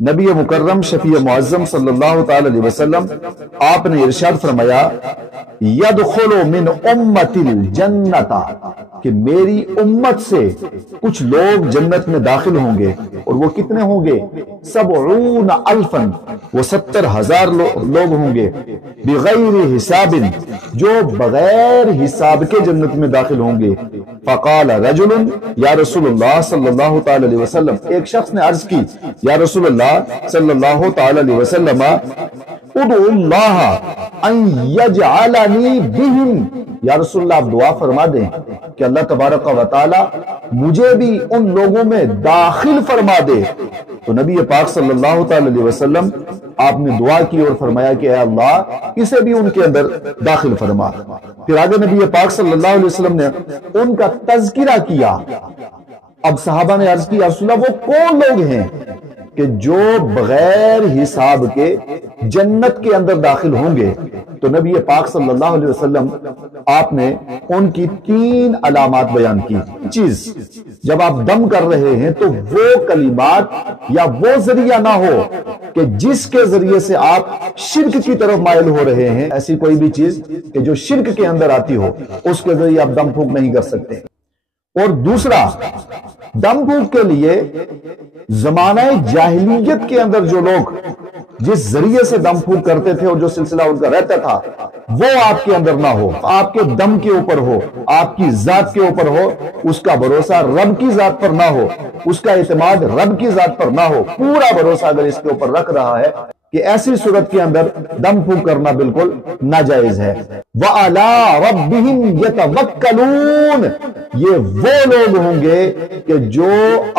نبی مکرم شفیع معظم صلی اللہ تعالی علیہ وسلم آپ نے ارشاد فرمایا یدخل من امتی الجنت، کہ میری امت سے کچھ لوگ جنت میں داخل ہوں گے، اور وہ کتنے ہوں گے؟ 70,000، وہ 70,000 لوگ ہوں گے، بغیر حساب، جو بغیر حساب کے جنت میں داخل ہوں گے۔ فقال رجل یا رسول اللہ صلی اللہ تعالی علیہ وسلم، ایک شخص نے عرض کی یا رسول اللہ صلی اللہ تعالی علیہ وسلم ادعو اللہ ان یجعلنی بہم، یا رسول اللہ آپ دعا فرما دیں کہ اللہ تبارک و تعالی مجھے بھی ان لوگوں میں داخل فرما دے۔ تو نبی پاک صلی اللہ تعالی علیہ وسلم آپ نے دعا کی اور فرمایا کہ اے اللہ اسے بھی ان کے اندر داخل فرما۔ پھر آگے نبی پاک صلی اللہ علیہ وسلم نے ان کا تذکرہ کیا۔ اب صحابہ نے عرض کی یا رسول اللہ وہ کون لوگ ہیں کہ جو بغیر حساب کے جنت کے اندر داخل ہوں گے؟ تو نبی پاک صلی اللہ علیہ وسلم آپ نے ان کی 3 علامات بیان کی۔ چیز، جب آپ دم کر رہے ہیں تو وہ کلمات یا وہ ذریعہ نہ ہو کہ جس کے ذریعے سے آپ شرک کی طرف مائل ہو رہے ہیں، ایسی کوئی بھی چیز کہ جو شرک کے اندر آتی ہو اس کے ذریعے آپ دم پھونک نہیں کر سکتے۔ اور دوسرا، دم پھونک کے لیے زمانہ جاہلیت کے اندر جو لوگ جس ذریعے سے دم پھونک کرتے تھے اور جو سلسلہ ان کا رہتا تھا وہ آپ کے اندر نہ ہو، آپ کے دم کے اوپر ہو، آپ کی ذات کے اوپر ہو، اس کا بھروسہ رب کی ذات پر نہ ہو، اس کا اعتماد رب کی ذات پر نہ ہو، پورا بھروسہ اگر اس کے اوپر رکھ رہا ہے کہ ایسی صورت کے اندر دم پھونک کرنا بالکل ناجائز ہے۔ وَعَلَىٰ رَبِّهِمْ يَتَوَكَّلُونَ، یہ وہ لوگ ہوں گے کہ جو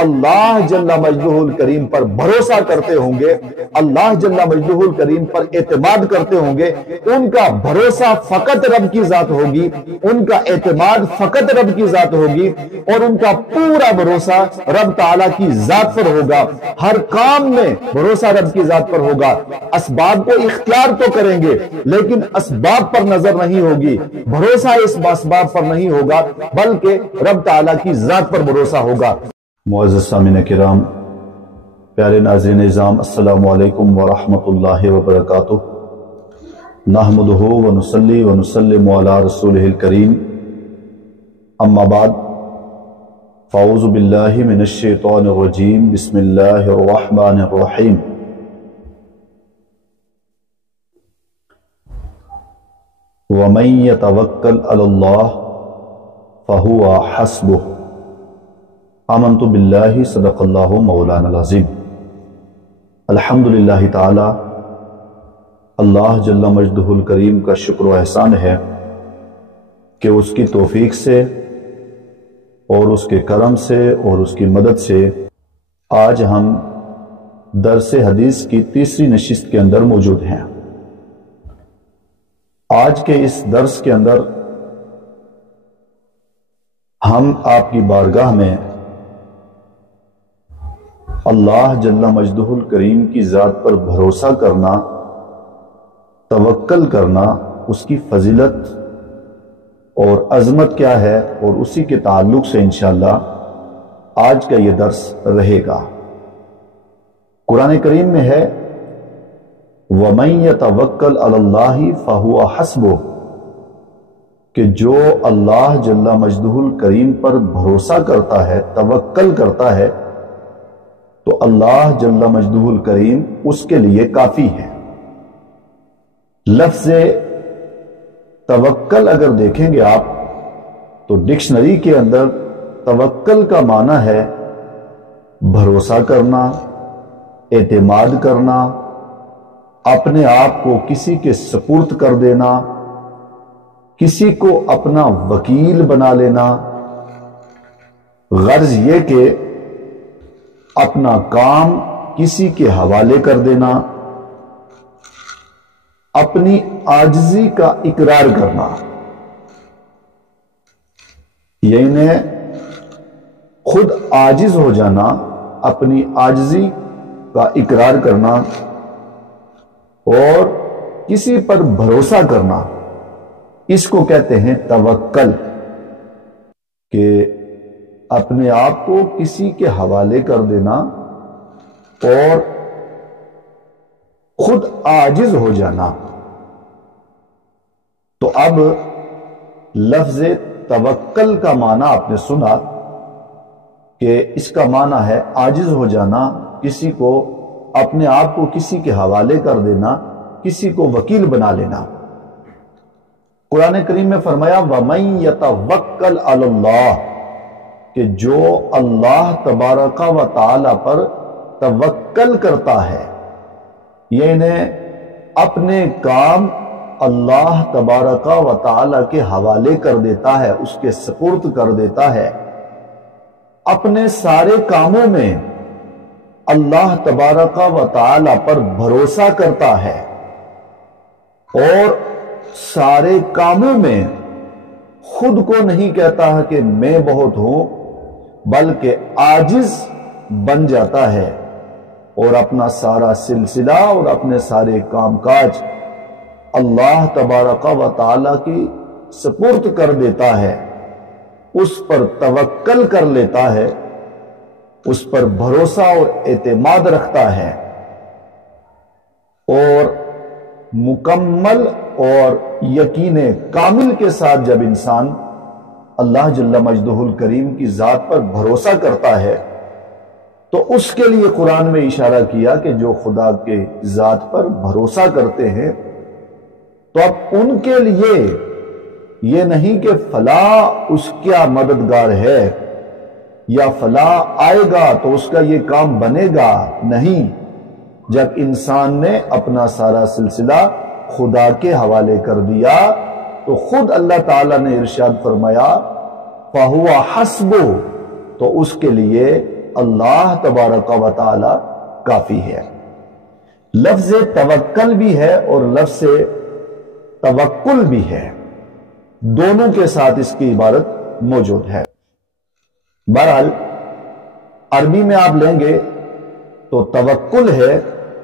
اللہ جل مجدہ الکریم پر بھروسہ کرتے ہوں گے، اللہ جل مجدہ الکریم پر اعتماد کرتے ہوں گے، ان کا بھروسہ فقط رب کی ذات ہوگی، ان کا اعتماد فقط رب کی ذات ہوگی، اور ان کا پورا بھروسہ رب تعالیٰ کی ذات پر ہوگا۔ ہر کام میں بھروسہ رب کی ذات پر ہوگا۔ اسباب کو اختیار تو کریں گے لیکن اسباب پر نظر نہیں ہوگی، بھروسہ اس اسباب پر نہیں ہوگا بلکہ رب تعالیٰ کی ذات پر بھروسہ ہوگا۔ معزز سامعین کرام، پیارے ناظرین نظام، السلام علیکم ورحمۃ اللہ وبرکاتہ۔ نحمدہ ونصلی ونسلم علی رسولہ الکریم، اما بعد، فاعوذ باللہ من الشیطان الرجیم، بسم اللہ الرحمن الرحیم۔ وَمَن يَتَوَكَّلْ عَلَى اللَّهِ فَهُوَ حَسْبُهُ۔ آمنت باللہ، صدق اللہ مولانا العظیم۔ الحمدللہ تعالی، اللہ جل مجدہ الکریم کا شکر و احسان ہے کہ اس کی توفیق سے اور اس کے کرم سے اور اس کی مدد سے آج ہم درس حدیث کی 3ری نشست کے اندر موجود ہیں۔ آج کے اس درس کے اندر ہم آپ کی بارگاہ میں اللہ جل مجدہ الکریم کی ذات پر بھروسہ کرنا، توکل کرنا، اس کی فضیلت اور عظمت کیا ہے، اور اسی کے تعلق سے انشاءاللہ آج کا یہ درس رہے گا۔ قرآن کریم میں ہے وَمَن يَتَوَكَّلْ عَلَى اللَّهِ فَهُوَ حَسْبُهُ، کہ جو اللہ جل مجدہ الکریم پر بھروسہ کرتا ہے، توکل کرتا ہے، تو اللہ جل مجدہ الکریم اس کے لیے کافی ہے۔ لفظ توکل اگر دیکھیں گے آپ تو ڈکشنری کے اندر توکل کا معنی ہے بھروسہ کرنا، اعتماد کرنا، اپنے آپ کو کسی کے سپرد کر دینا، کسی کو اپنا وکیل بنا لینا، غرض یہ کہ اپنا کام کسی کے حوالے کر دینا، اپنی عاجزی کا اقرار کرنا، یعنی خود عاجز ہو جانا، اپنی عاجزی کا اقرار کرنا اور کسی پر بھروسہ کرنا، اس کو کہتے ہیں توکل، کہ اپنے آپ کو کسی کے حوالے کر دینا اور خود عاجز ہو جانا۔ تو اب لفظ توکل کا معنی آپ نے سنا کہ اس کا معنی ہے عاجز ہو جانا، کسی کو اپنے آپ کو کسی کے حوالے کر دینا، کسی کو وکیل بنا لینا۔ قرآن کریم میں فرمایا وَمَن يَتَوَکَّلْ عَلَى اللَّهِ، کہ جو اللہ تبارک و تعالی پر توکل کرتا ہے، یعنی اپنے کام اللہ تبارک و تعالی کے حوالے کر دیتا ہے، اس کے سپرد کر دیتا ہے، اپنے سارے کاموں میں اللہ تبارک و تعالی پر بھروسہ کرتا ہے، اور سارے کاموں میں خود کو نہیں کہتا ہے کہ میں بہت ہوں، بلکہ عاجز بن جاتا ہے اور اپنا سارا سلسلہ اور اپنے سارے کام کاج اللہ تبارک و تعالی کی سپرد کر دیتا ہے، اس پر توکل کر لیتا ہے، اس پر بھروسہ اور اعتماد رکھتا ہے، اور مکمل اور یقین کامل کے ساتھ جب انسان اللہ جل مجدہ الکریم کی ذات پر بھروسہ کرتا ہے تو اس کے لیے قرآن میں اشارہ کیا کہ جو خدا کے ذات پر بھروسہ کرتے ہیں تو اب ان کے لیے یہ نہیں کہ فلاں اس کا مددگار ہے یا فلاں آئے گا تو اس کا یہ کام بنے گا، نہیں، جب انسان نے اپنا سارا سلسلہ خدا کے حوالے کر دیا تو خود اللہ تعالیٰ نے ارشاد فرمایا فَهُوَ حَسْبُهُ، تو اس کے لیے اللہ تبارک و تعالی کافی ہے۔ لفظ توکل بھی ہے اور لفظ توکل بھی ہے، دونوں کے ساتھ اس کی عبارت موجود ہے۔ بہرحال عربی میں آپ لیں گے تو توکل ہے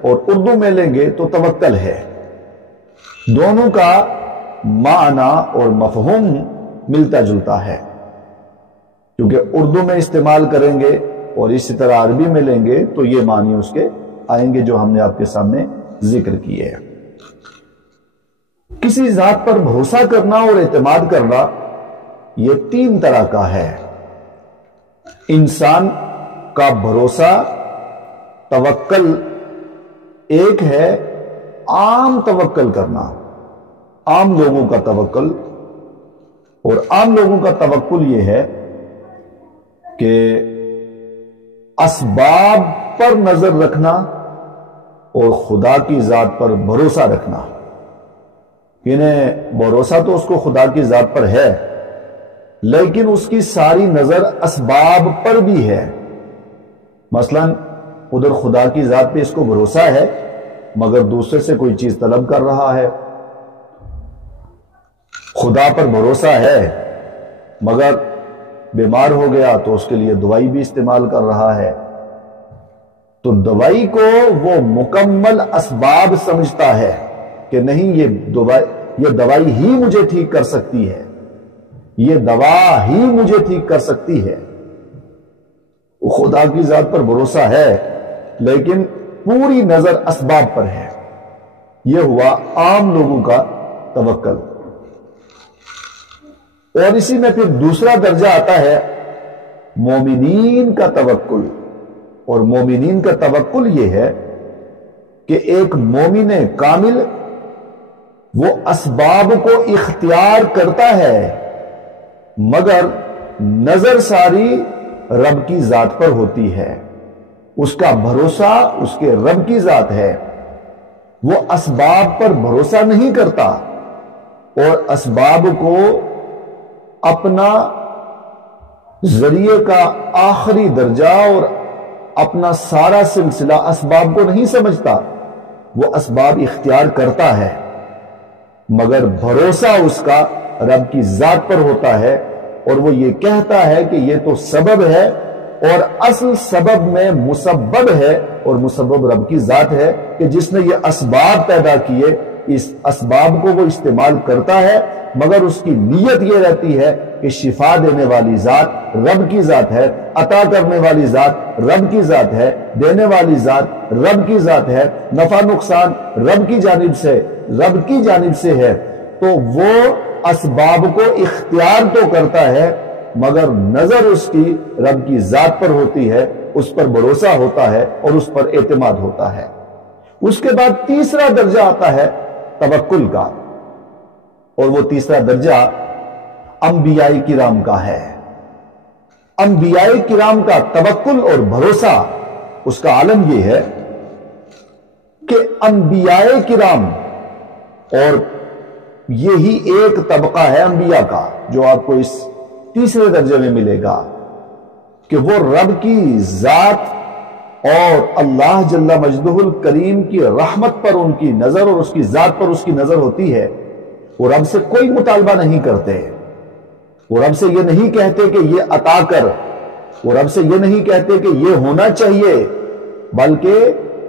اور اردو میں لیں گے تو توکل ہے، دونوں کا معنی اور مفہوم ملتا جلتا ہے، کیونکہ اردو میں استعمال کریں گے اور اسی طرح عربی میں لیں گے تو یہ معنی اس کے آئیں گے جو ہم نے آپ کے سامنے ذکر کیے ہیں۔ کسی ذات پر بھروسہ کرنا اور اعتماد کرنا یہ تین طرح کا ہے۔ انسان کا بھروسہ توکل ایک ہے، عام توکل کرنا، عام لوگوں کا توکل، اور عام لوگوں کا توکل یہ ہے کہ اسباب پر نظر رکھنا اور خدا کی ذات پر بھروسہ رکھنا، یعنی بھروسہ تو اس کو خدا کی ذات پر ہے لیکن اس کی ساری نظر اسباب پر بھی ہے۔ مثلا ادھر خدا کی ذات پہ اس کو بھروسہ ہے مگر دوسرے سے کوئی چیز طلب کر رہا ہے، خدا پر بھروسہ ہے مگر بیمار ہو گیا تو اس کے لیے دوائی بھی استعمال کر رہا ہے، تو دوائی کو وہ مکمل اسباب سمجھتا ہے کہ نہیں یہ دوائی ہی مجھے ٹھیک کر سکتی ہے، یہ دوا ہی مجھے ٹھیک کر سکتی ہے۔ خدا کی ذات پر بھروسہ ہے لیکن پوری نظر اسباب پر ہے، یہ ہوا عام لوگوں کا توکل۔ اور اسی میں پھر دوسرا درجہ آتا ہے مومنین کا توکل، اور مومنین کا توکل یہ ہے کہ ایک مومن کامل وہ اسباب کو اختیار کرتا ہے مگر نظر ساری رب کی ذات پر ہوتی ہے، اس کا بھروسہ اس کے رب کی ذات ہے، وہ اسباب پر بھروسہ نہیں کرتا اور اسباب کو اپنا ذریعے کا آخری درجہ اور اپنا سارا سلسلہ اسباب کو نہیں سمجھتا، وہ اسباب اختیار کرتا ہے مگر بھروسہ اس کا رب کی ذات پر ہوتا ہے، اور وہ یہ کہتا ہے کہ یہ تو سبب ہے اور اصل سبب میں مسبب ہے، اور مسبب رب کی ذات ہے کہ جس نے یہ اسباب پیدا کیے اس اسباب کو وہ استعمال کرتا ہے، مگر اس کی نیت یہ رہتی ہے کہ شفا دینے والی ذات رب کی ذات ہے، عطا کرنے والی ذات رب کی ذات ہے، دینے والی ذات رب کی ذات ہے، نفع نقصان رب کی جانب سے ہے، تو وہ اسباب کو اختیار تو کرتا ہے مگر نظر اس کی رب کی ذات پر ہوتی ہے، اس پر بھروسہ ہوتا ہے اور اس پر اعتماد ہوتا ہے۔ اس کے بعد تیسرا درجہ آتا ہے توکل کا، اور وہ تیسرا درجہ انبیاء کرام کا ہے۔ انبیاء کرام کا توکل اور بھروسہ، اس کا عالم یہ ہے کہ انبیاء کرام، اور یہی ایک طبقہ ہے انبیاء کا جو آپ کو اس تیسرے درجے میں ملے گا کہ وہ رب کی ذات اور اللہ جل مجدہ الکریم کی رحمت پر ان کی نظر اور اس کی ذات پر اس کی نظر ہوتی ہے۔ وہ رب سے کوئی مطالبہ نہیں کرتے، وہ رب سے یہ نہیں کہتے کہ یہ عطا کر، وہ رب سے یہ نہیں کہتے کہ یہ ہونا چاہیے، بلکہ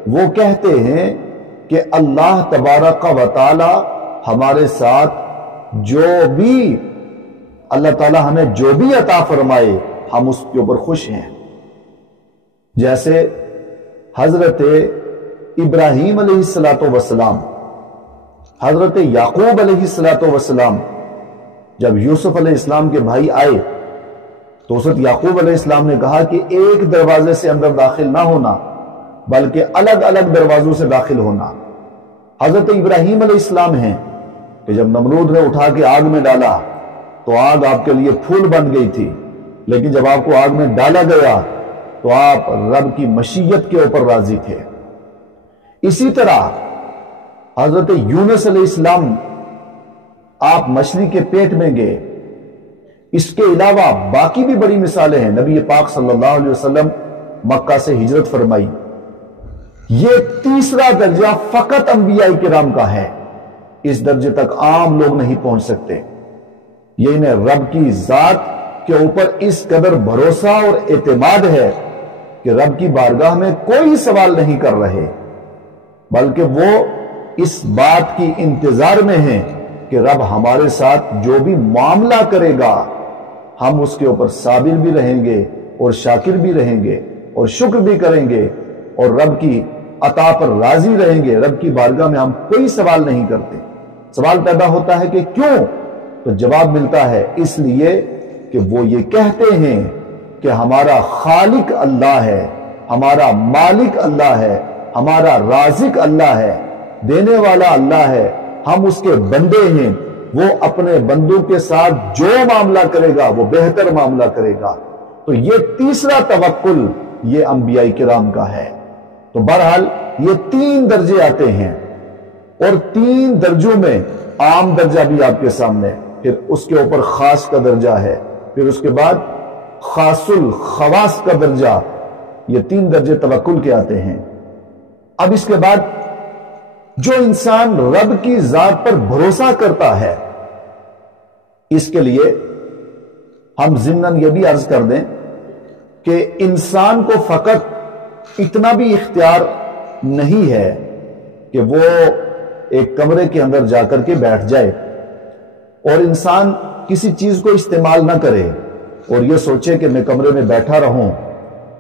وہ کہتے ہیں کہ اللہ تبارک و تعالی ہمارے ساتھ جو بھی اللہ تعالی ہمیں جو بھی عطا فرمائے ہم اس کے اوپر خوش ہیں۔ جیسے حضرت ابراہیم علیہ السلام، حضرت یعقوب علیہ السلام جب یوسف علیہ السلام کے بھائی آئے تو حضرت یعقوب علیہ السلام نے کہا کہ ایک دروازے سے اندر داخل نہ ہونا بلکہ الگ الگ دروازوں سے داخل ہونا۔ حضرت ابراہیم علیہ السلام ہیں کہ جب نمرود نے اٹھا کے آگ میں ڈالا تو آگ آپ کے لیے پھول بن گئی تھی، لیکن جب آپ کو آگ میں ڈالا گیا تو آپ رب کی مشیت کے اوپر راضی تھے۔ اسی طرح حضرت یونس علیہ السلام، آپ مچھلی کے پیٹ میں گئے۔ اس کے علاوہ باقی بھی بڑی مثالیں ہیں۔ نبی پاک صلی اللہ علیہ وسلم مکہ سے ہجرت فرمائی۔ یہ تیسرا درجہ فقط انبیاء کرام کا ہے، اس درجے تک عام لوگ نہیں پہنچ سکتے۔ یہ انہیں رب کی ذات کے اوپر اس قدر بھروسہ اور اعتماد ہے کہ رب کی بارگاہ میں کوئی سوال نہیں کر رہے، بلکہ وہ اس بات کی انتظار میں ہیں کہ رب ہمارے ساتھ جو بھی معاملہ کرے گا ہم اس کے اوپر صابر بھی رہیں گے اور شاکر بھی رہیں گے اور شکر بھی کریں گے اور رب کی عطا پر راضی رہیں گے۔ رب کی بارگاہ میں ہم کوئی سوال نہیں کرتے۔ سوال پیدا ہوتا ہے کہ کیوں؟ تو جواب ملتا ہے اس لیے کہ وہ یہ کہتے ہیں کہ ہمارا خالق اللہ ہے، ہمارا مالک اللہ ہے، ہمارا رازق اللہ ہے، دینے والا اللہ ہے، ہم اس کے بندے ہیں، وہ اپنے بندوں کے ساتھ جو معاملہ کرے گا وہ بہتر معاملہ کرے گا۔ تو یہ تیسرا توکل یہ انبیاء کرام کا ہے۔ تو بہرحال یہ تین درجے آتے ہیں، اور تین درجوں میں عام درجہ بھی آپ کے سامنے، پھر اس کے اوپر خاص کا درجہ ہے، پھر اس کے بعد خاص الخواص کا درجہ، یہ تین درجے توکل کے آتے ہیں۔ اب اس کے بعد جو انسان رب کی ذات پر بھروسہ کرتا ہے، اس کے لیے ہم ضمناً یہ بھی عرض کر دیں کہ انسان کو فقط اتنا بھی اختیار نہیں ہے کہ وہ ایک کمرے کے اندر جا کر کے بیٹھ جائے اور انسان کسی چیز کو استعمال نہ کرے اور یہ سوچے کہ میں کمرے میں بیٹھا رہوں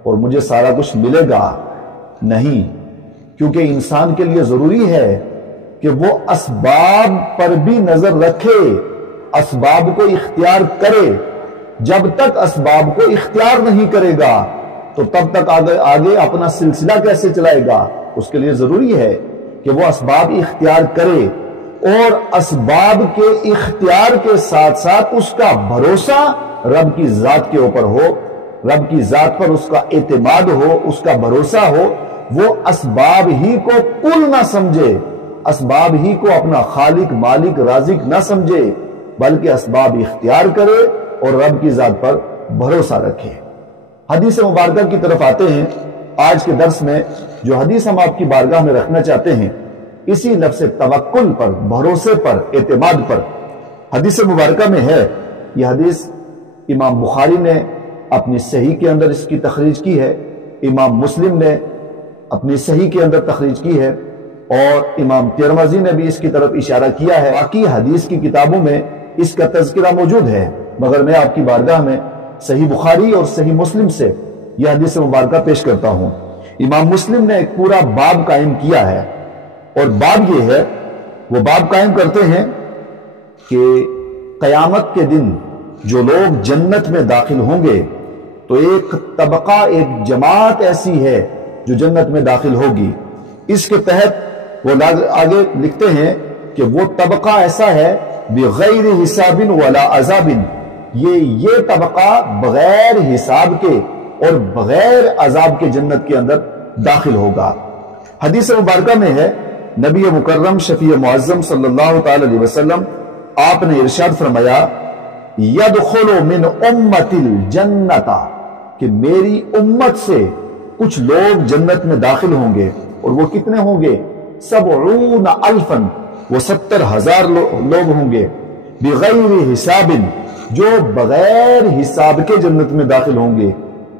اور مجھے سارا کچھ ملے گا۔ نہیں، کیونکہ انسان کے لیے ضروری ہے کہ وہ اسباب پر بھی نظر رکھے، اسباب کو اختیار کرے۔ جب تک اسباب کو اختیار نہیں کرے گا تو تب تک آگے اپنا سلسلہ کیسے چلائے گا؟ اس کے لیے ضروری ہے کہ وہ اسباب اختیار کرے، اور اسباب کے اختیار کے ساتھ ساتھ اس کا بھروسہ رب کی ذات کے اوپر ہو، رب کی ذات پر اس کا اعتماد ہو، اس کا بھروسہ ہو۔ وہ اسباب ہی کو کل نہ سمجھے، اسباب ہی کو اپنا خالق مالک رازق نہ سمجھے، بلکہ اسباب اختیار کرے اور رب کی ذات پر بھروسہ رکھے۔ حدیث مبارکہ کی طرف آتے ہیں۔ آج کے درس میں جو حدیث ہم آپ کی بارگاہ میں رکھنا چاہتے ہیں اسی لفظ توکل پر، بھروسے پر، اعتماد پر حدیث مبارکہ میں ہے۔ یہ حدیث امام بخاری نے اپنی صحیح کے اندر اس کی تخریج کی ہے، امام مسلم نے اپنی صحیح کے اندر تخریج کی ہے، اور امام ترمذی نے بھی اس کی طرف اشارہ کیا ہے۔ باقی حدیث کی کتابوں میں اس کا تذکرہ موجود ہے، مگر میں آپ کی بارگاہ میں صحیح بخاری اور صحیح مسلم سے یہ حدیث مبارکہ پیش کرتا ہوں۔ امام مسلم نے ایک پورا باب قائم کیا ہے، اور باب یہ ہے، وہ باب قائم کرتے ہیں کہ قیامت کے دن جو لوگ جنت میں داخل ہوں گے تو ایک طبقہ، ایک جماعت ایسی ہے جو جنت میں داخل ہوگی۔ اس کے تحت وہ آگے لکھتے ہیں کہ وہ طبقہ ایسا ہے بغیر حساب ولا عذاب، یہ طبقہ بغیر حساب کے اور بغیر عذاب کے جنت کے اندر داخل ہوگا۔ حدیث مبارکہ میں ہے، نبی مکرم شفیع معظم صلی اللہ تعالی علیہ وسلم آپ نے ارشاد فرمایا، یدخل من امت الجنت، کہ میری امت سے کچھ لوگ جنت میں داخل ہوں گے، اور وہ کتنے ہوں گے؟ 70,000، وہ 70,000 لوگ ہوں گے، بغیر حساب، جو بغیر حساب کے جنت میں داخل ہوں گے۔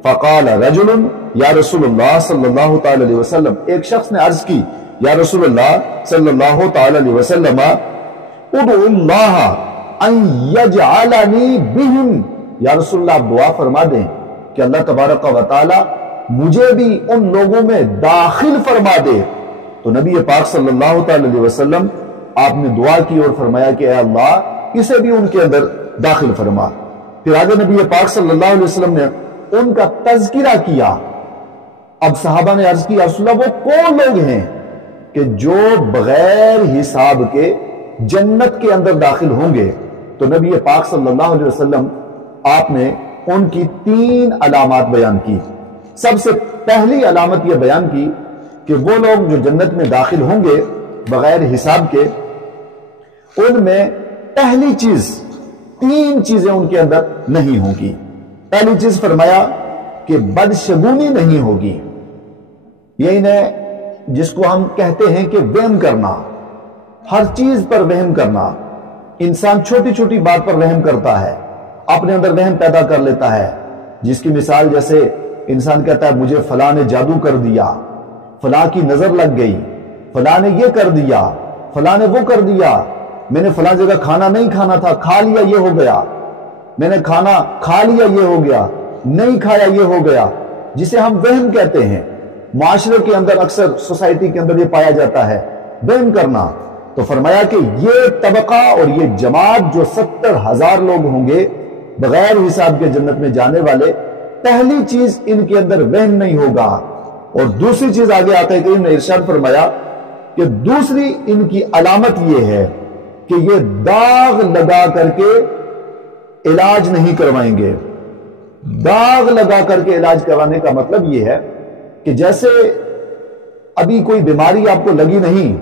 فقال رجل یا رسول اللہ صلی اللہ تعالی علیہ وسلم، ایک شخص نے عرض کی، یا رسول اللہ صلی اللہ تعالی علیہ وسلم، ادعو اللہ ان یجعلنی بہم، یا رسول اللہ آپ دعا فرما دیں کہ اللہ تبارک و تعالی مجھے بھی ان لوگوں میں داخل فرما دے۔ تو نبی پاک صلی اللہ تعالی علیہ وسلم آپ نے دعا کی اور فرمایا کہ اے اللہ اسے بھی ان کے اندر داخل فرما۔ پھر آگے نبی پاک صلی اللہ علیہ وسلم نے ان کا تذکرہ کیا۔ اب صحابہ نے عرض کی، رسول اللہ وہ کون لوگ ہیں کہ جو بغیر حساب کے جنت کے اندر داخل ہوں گے؟ تو نبی پاک صلی اللہ علیہ وسلم آپ نے ان کی 3 علامات بیان کی۔ سب سے پہلی علامت یہ بیان کی کہ وہ لوگ جو جنت میں داخل ہوں گے بغیر حساب کے، ان میں پہلی چیز 3 چیزیں ان کے اندر نہیں ہوں گی۔ پہلی چیز فرمایا کہ بدشگونی نہیں ہوگی، یعنی جس کو ہم کہتے ہیں کہ وہم کرنا، ہر چیز پر وہم کرنا۔ انسان چھوٹی چھوٹی بات پر وہم کرتا ہے، اپنے اندر وہم پیدا کر لیتا ہے، جس کی مثال جیسے انسان کہتا ہے مجھے فلاں نے جادو کر دیا، فلاں کی نظر لگ گئی، فلاں نے یہ کر دیا، فلاں نے وہ کر دیا، میں نے فلاں جگہ کھانا نہیں کھانا تھا، کھا لیا یہ ہو گیا، میں نے کھانا کھا لیا یہ ہو گیا، نہیں کھایا یہ ہو گیا، جسے ہم وہم کہتے ہیں۔ معاشرے کے اندر اکثر سوسائٹی کے اندر یہ پایا جاتا ہے، وہم کرنا۔ تو فرمایا کہ یہ طبقہ اور یہ جماعت جو 70,000 لوگ ہوں گے بغیر حساب کے جنت میں جانے والے، پہلی چیز ان کے اندر وہم نہیں ہوگا۔ اور دوسری چیز آگے آقا کریم نے ارشاد فرمایا کہ دوسری ان کی علامت یہ ہے کہ یہ داغ لگا کر کے علاج نہیں کروائیں گے۔ داغ لگا کر کے علاج کروانے کا مطلب یہ ہے کہ جیسے ابھی کوئی بیماری آپ کو لگی نہیں،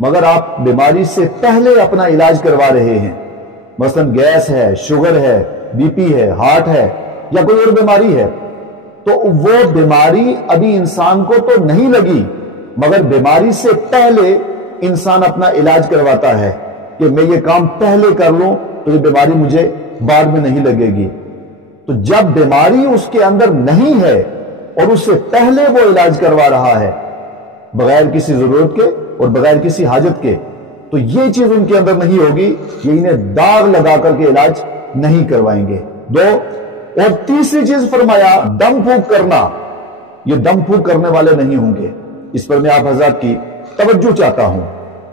مگر آپ بیماری سے پہلے اپنا علاج کروا رہے ہیں، مثلا گیس ہے، شوگر ہے، بی پی ہے، ہارٹ ہے، یا کوئی اور بیماری ہے، تو وہ بیماری ابھی انسان کو تو نہیں لگی، مگر بیماری سے پہلے انسان اپنا علاج کرواتا ہے کہ میں یہ کام پہلے کر لوں تو یہ بیماری مجھے بعد میں نہیں لگے گی۔ تو جب بیماری اس کے اندر نہیں ہے اور اس سے پہلے وہ علاج کروا رہا ہے بغیر کسی ضرورت کے اور بغیر کسی حاجت کے، تو یہ چیز ان کے اندر نہیں ہوگی، یہ انہیں داغ لگا کر کے علاج نہیں کروائیں گے۔ 2 اور تیسری چیز فرمایا دم پھونک کرنا، یہ دم پھونک کرنے والے نہیں ہوں گے۔ اس پر میں آپ حضرات کی توجہ چاہتا ہوں۔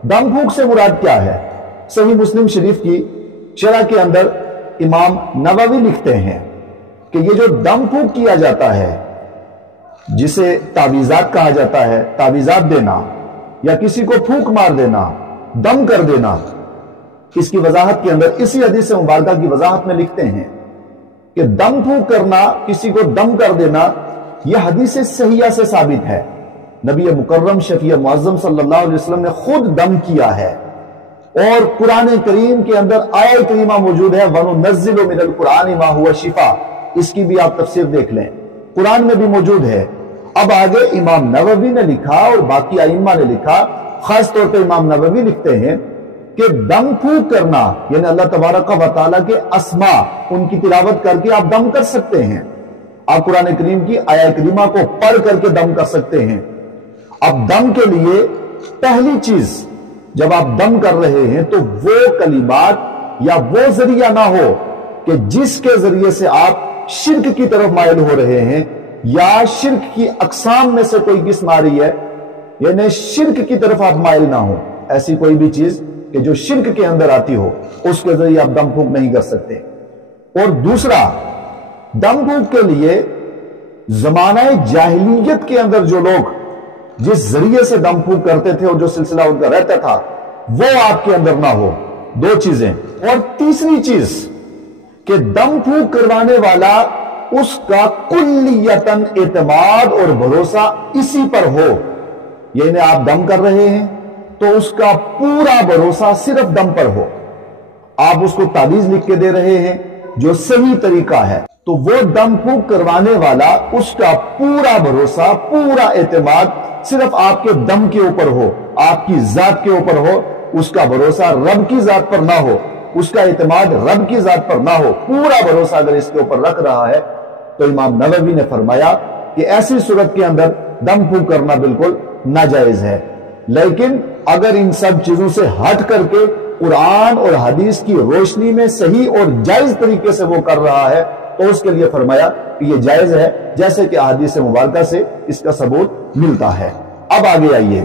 دم پھونک سے مراد کیا ہے؟ صحیح مسلم شریف کی شرح کے اندر امام نووی لکھتے ہیں کہ یہ جو دم پھونک کیا جاتا ہے، جسے تعویذات کہا جاتا ہے، تعویذات دینا یا کسی کو پھونک مار دینا، دم کر دینا، اس کی وضاحت کے اندر اسی حدیث مبارکہ کی وضاحت میں لکھتے ہیں کہ دم پھونک کرنا، کسی کو دم کر دینا، یہ حدیث صحیحہ سے ثابت ہے۔ نبی مکرم شفیع معظم صلی اللہ علیہ وسلم نے خود دم کیا ہے، اور قرآن کریم کے اندر آیہ کریمہ موجود ہے وَنُنَزِّلُ مِنَ الْقُرْآنِ مَا هُوَ شِفَاء، اس کی بھی آپ تفسیر دیکھ لیں، قرآن میں بھی موجود ہے۔ اب آگے امام نووی نے لکھا اور باقی ائمہ نے لکھا، خاص طور پہ امام نووی لکھتے ہیں کہ دم پھونک کرنا یعنی اللہ تبارک و تعالیٰ کے اسماء ان کی تلاوت کر کے آپ دم کر سکتے ہیں، آپ قرآن کریم کی آیہ کریمہ کو پڑھ کر کے دم کر سکتے ہیں۔ اب دم کے لیے پہلی چیز جب آپ دم کر رہے ہیں تو وہ کلمات یا وہ ذریعہ نہ ہو کہ جس کے ذریعے سے آپ شرک کی طرف مائل ہو رہے ہیں، یا شرک کی اقسام میں سے کوئی قسم آ رہی ہے، یعنی شرک کی طرف آپ مائل نہ ہو۔ ایسی کوئی بھی چیز کہ جو شرک کے اندر آتی ہو اس کے ذریعے آپ دم پھونک نہیں کر سکتے۔ اور دوسرا، دم پھونک کے لیے زمانہ جاہلیت کے اندر جو لوگ جس ذریعے سے دم پھونک کرتے تھے اور جو سلسلہ ان کا رہتا تھا وہ آپ کے اندر نہ ہو۔ دو چیزیں۔ اور تیسری چیز کہ دم پھونک کروانے والا اس کا کلیتاً اعتماد اور بھروسہ اسی پر ہو، یعنی آپ دم کر رہے ہیں تو اس کا پورا بھروسہ صرف دم پر ہو، آپ اس کو تعویذ لکھ کے دے رہے ہیں جو صحیح طریقہ ہے، تو وہ دم پھونک کروانے والا اس کا پورا بھروسہ، پورا اعتماد صرف آپ کے دم کے اوپر ہو، آپ کی ذات کے اوپر ہو، اس کا بھروسہ رب کی ذات پر نہ ہو، اس کا اعتماد رب کی ذات پر نہ ہو، پورا بھروسہ اگر اس کے اوپر رکھ رہا ہے تو امام نووی نے فرمایا کہ ایسی صورت کے اندر دم پھونک کرنا بالکل ناجائز ہے۔ لیکن اگر ان سب چیزوں سے ہٹ کر کے قرآن اور حدیث کی روشنی میں صحیح اور جائز طریقے سے وہ کر رہا ہے تو اس کے لیے فرمایا کہ یہ جائز ہے، جیسے کہ احادیث مبارکہ سے اس کا ثبوت ملتا ہے۔ اب آگے آئیے،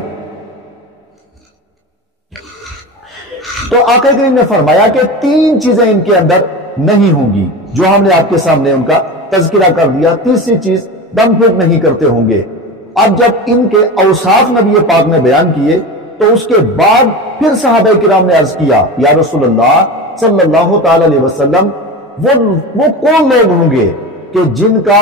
تو آقا کریم نے فرمایا کہ تین چیزیں ان کے اندر نہیں ہوں گی جو ہم نے آپ کے سامنے ان کا تذکرہ کر دیا۔ تیسری چیز، دم پھونک نہیں کرتے ہوں گے۔ اب جب ان کے اوصاف نبی پاک نے بیان کیے تو اس کے بعد پھر صحابہ کرام نے عرض کیا، یا رسول اللہ صلی اللہ تعالی علیہ وسلم، وہ کون لوگ ہوں گے کہ جن کا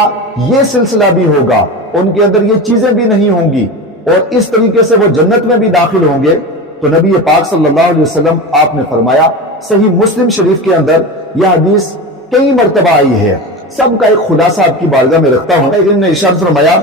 یہ سلسلہ بھی ہوگا، ان کے اندر یہ چیزیں بھی نہیں ہوں گی اور اس طریقے سے وہ جنت میں بھی داخل ہوں گے؟ تو نبی پاک صلی اللہ علیہ وسلم آپ نے فرمایا، صحیح مسلم شریف کے اندر یہ حدیث کئی مرتبہ آئی ہے، سب کا ایک خلاصہ آپ کی بارگاہ میں رکھتا ہوں۔ انہوں نے ارشاد فرمایا،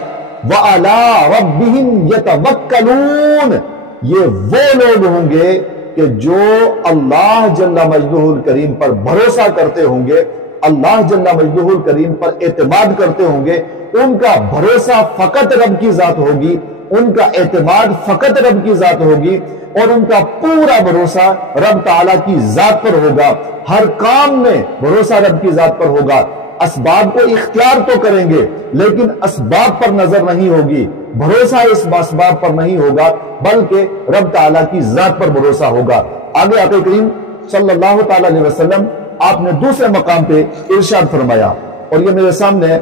وَعَلَىٰ رَبِّهِمْ يَتَوَكَّلُونَ، یہ وہ لوگ ہوں گے کہ جو اللہ جل مجدہ الکریم پر بھروسہ کرتے ہوں گے، اللہ جل مجدہ الکریم پر اعتماد کرتے ہوں گے، ان کا بھروسہ فقط رب کی ذات ہوگی، ان کا اعتماد فقط رب کی ذات ہوگی، اور ان کا پورا بھروسہ رب تعالیٰ کی ذات پر ہوگا، ہر کام میں بھروسہ رب کی ذات پر ہوگا۔ اسباب کو اختیار تو کریں گے لیکن اسباب پر نظر نہیں ہوگی، بھروسہ اس اسباب پر نہیں ہوگا بلکہ رب تعالیٰ کی ذات پر بھروسہ ہوگا۔ آگے آقا کریم صلی اللہ تعالی علیہ وسلم آپ نے دوسرے مقام پہ ارشاد فرمایا، اور یہ میرے سامنے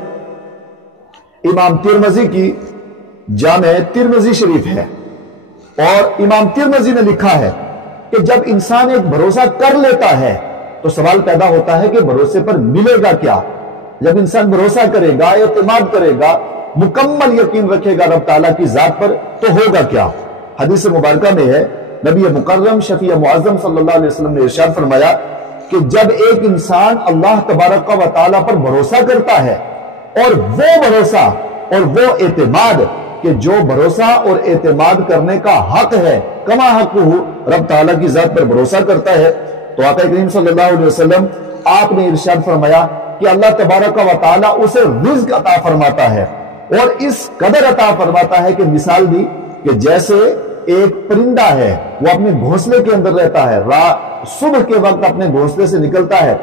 امام ترمذی کی جامع ترمذی شریف ہے، اور امام ترمذی نے لکھا ہے کہ جب انسان ایک بھروسہ کر لیتا ہے تو سوال پیدا ہوتا ہے کہ بھروسے پر ملے گا کیا؟ جب انسان بھروسہ کرے گا، اعتماد کرے گا، مکمل یقین رکھے گا رب تعالیٰ کی ذات پر، تو ہوگا کیا؟ حدیث مبارکہ میں ہے، نبی مکرم شفیع معظم صلی اللہ علیہ وسلم نے ارشاد فرمایا کہ جب ایک انسان اللہ تبارک و تعالیٰ پر بھروسہ کرتا ہے، اور وہ بھروسہ اور وہ اعتماد کہ جو بھروسہ اور اعتماد کرنے کا حق ہے، کما حق ہو، رب تعالیٰ کی ذات پر بھروسہ کرتا ہے، تو آقا کریم صلی اللہ علیہ وسلم آپ نے ارشاد فرمایا کہ اللہ تبارک و تعالیٰ اسے رزق عطا فرماتا ہے، اور اس قدر عطا فرماتا ہے کہ مثال دی کہ جیسے ایک پرندہ ہے، وہ اپنے گھونسلے کے اندر رہتا ہے، صبح کے وقت اپنے گھونسلے سے نکلتا ہے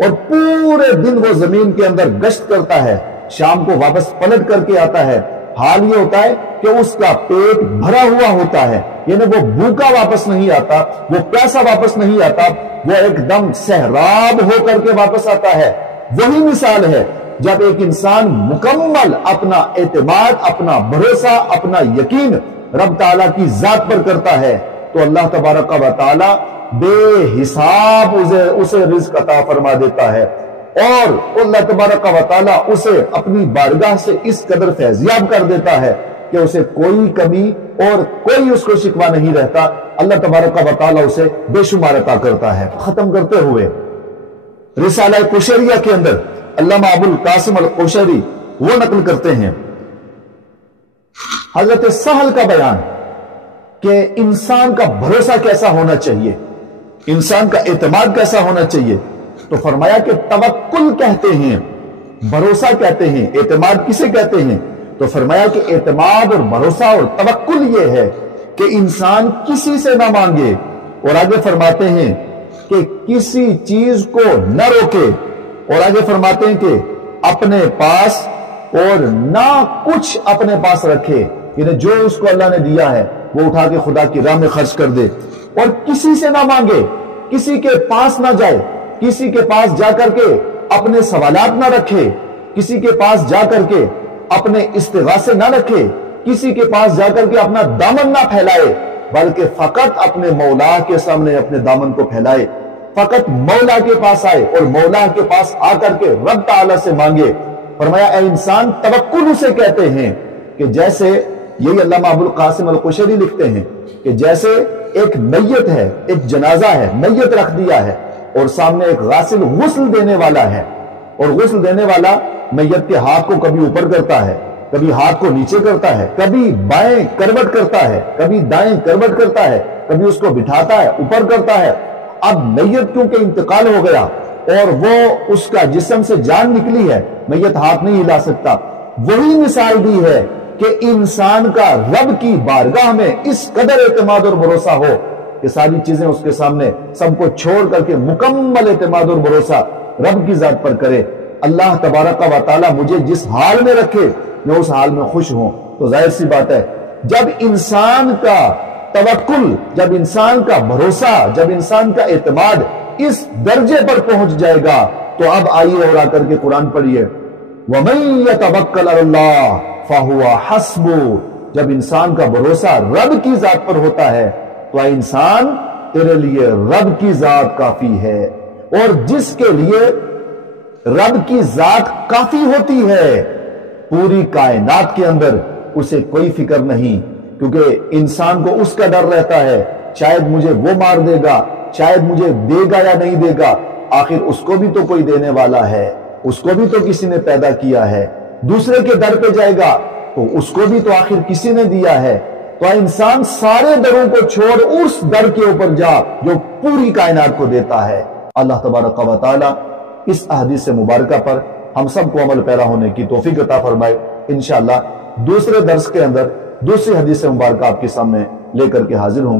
اور پورے دن وہ زمین کے اندر گشت کرتا ہے، شام کو واپس پلٹ کر کے آتا ہے، حال یہ ہوتا ہے کہ اس کا پیٹ بھرا ہوا ہوتا ہے، یعنی وہ بھوکا واپس نہیں آتا، وہ پیاسا واپس نہیں آتا، وہ ایک دم سہراب ہو کر کے واپس آتا ہے۔ وہی مثال ہے جب ایک انسان مکمل اپنا اعتماد، اپنا بھروسہ، اپنا یقین رب تعالیٰ کی ذات پر کرتا ہے تو اللہ تبارک و تعالیٰ بے حساب اسے رزق عطا فرما دیتا ہے، اور اللہ تبارک و تعالیٰ اسے اپنی بارگاہ سے اس قدر فیضیاب کر دیتا ہے کہ اسے کوئی کمی اور کوئی اس کو شکوہ نہیں رہتا، اللہ تبارک و تعالیٰ اسے بے شمار عطا کرتا ہے۔ ختم کرتے ہوئے رسالہ قشیریہ کے اندر علامہ ابو القاسم القشیری وہ نقل کرتے ہیں حضرت سہل کا بیان کہ انسان کا بھروسہ کیسا ہونا چاہیے، انسان کا اعتماد کیسا ہونا چاہیے، تو فرمایا کہ توکل کہتے ہیں، بھروسہ کہتے ہیں، اعتماد کسے کہتے ہیں؟ تو فرمایا کہ اعتماد اور بھروسہ اور توکل یہ ہے کہ انسان کسی سے نہ مانگے، اور آگے فرماتے ہیں کہ کسی چیز کو نہ روکے، اور آگے فرماتے ہیں کہ اپنے پاس اور نہ کچھ اپنے پاس رکھے، یعنی جو اس کو اللہ نے دیا ہے وہ اٹھا کے خدا کی راہ میں خرچ کر دے، اور کسی سے نہ مانگے، کسی کے پاس نہ جائے، کسی کے پاس جا کر کے اپنے سوالات نہ رکھے، کسی کے پاس جا کر کے اپنے استغاثے نہ رکھے، کسی کے پاس جا کر کے اپنا دامن نہ پھیلائے، بلکہ فقط اپنے مولا کے سامنے اپنے دامن کو پھیلائے، فقط مولا کے پاس آئے اور مولا کے پاس آ کر کے رب تعالی سے مانگے۔ فرمایا اے انسان، توکل اسے کہتے ہیں کہ جیسے، یہی علامہ ابو القاسم القشیری لکھتے ہیں کہ جیسے ایک میت ہے، ایک جنازہ ہے، میت رکھ دیا ہے اور سامنے ایک غاسل غسل دینے والا ہے، اور غسل دینے والا میت کے ہاتھ کو کبھی اوپر کرتا ہے، کبھی ہاتھ کو نیچے کرتا ہے، کبھی بائیں کروٹ کرتا ہے، کبھی دائیں کروٹ کرتا ہے، کبھی اس کو بٹھاتا ہے، اوپر کرتا ہے۔ اب میت کیونکہ انتقال ہو گیا اور وہ اس کا جسم سے جان نکلی ہے، میت ہاتھ نہیں ہلا سکتا، وہی مثال دی ہے کہ انسان کا رب کی بارگاہ میں اس قدر اعتماد اور بھروسہ ہو کہ ساری چیزیں اس کے سامنے سب کو چھوڑ کر کے مکمل اعتماد اور بھروسہ رب کی ذات پر کرے۔ اللہ تبارک و تعالی مجھے جس حال میں رکھے میں اس حال میں خوش ہوں۔ تو ظاہر سی بات ہے، جب انسان کا توکل، جب انسان کا بھروسہ، جب انسان کا اعتماد اس درجے پر پہنچ جائے گا تو اب آئیے اور آ کر کے قرآن پڑھیے، وَمَن يَتَوَكَّلْ عَلَى اللَّهِ فَهُوَ حَسْبُهُ۔ جب انسان کا بھروسہ رب کی ذات پر ہوتا ہے تو اے انسان تیرے لیے رب کی ذات کافی ہے، اور جس کے لیے رب کی ذات کافی ہوتی ہے پوری کائنات کے اندر اسے کوئی فکر نہیں، کیونکہ انسان کو اس کا ڈر رہتا ہے شاید مجھے وہ مار دے گا، شاید مجھے دے گا یا نہیں دے گا، آخر اس کو بھی تو کوئی دینے والا ہے، اس کو بھی تو کسی نے پیدا کیا ہے، دوسرے کے در پہ جائے گا تو اس کو بھی تو آخر کسی نے دیا ہے۔ تو انسان سارے دروں کو چھوڑ اس در کے اوپر جا جو پوری کائنات کو دیتا ہے۔ اللہ تبارک و تعالی اس احادیث مبارکہ پر ہم سب کو عمل پیرا ہونے کی توفیق عطا فرمائے۔ انشاءاللہ دوسرے درس کے اندر دوسری حدیث مبارکہ آپ کے سامنے لے کر کے حاضر ہوں۔